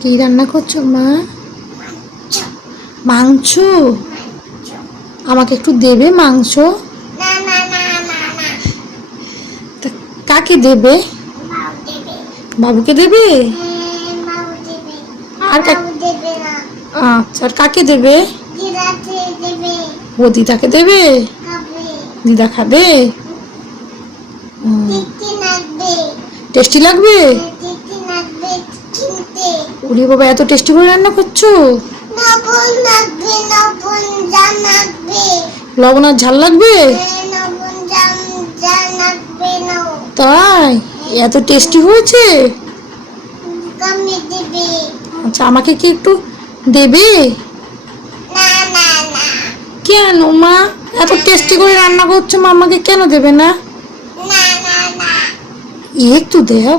কি রান্না করছো মা? মাংস। আমাকে একটু দেবে মাংস? তা কাকে দেবে? বাবুকে দেবে? আর আচ্ছা, আর কাকে দেবে? ও দিদাকে দেবে? দিদা খাবে? টেস্টি লাগবে? ওরে বাবা, এত টেস্টি করে রান্না করছো? লবণ আর ঝাল লাগবে? তাই? এত টেস্টি হয়েছে? আচ্ছা, আমাকে কি একটু দেবে? কেন মা? এত টেস্টি করে রান্না করছো মা, আমাকে কেন দেবে না? একটু দেও।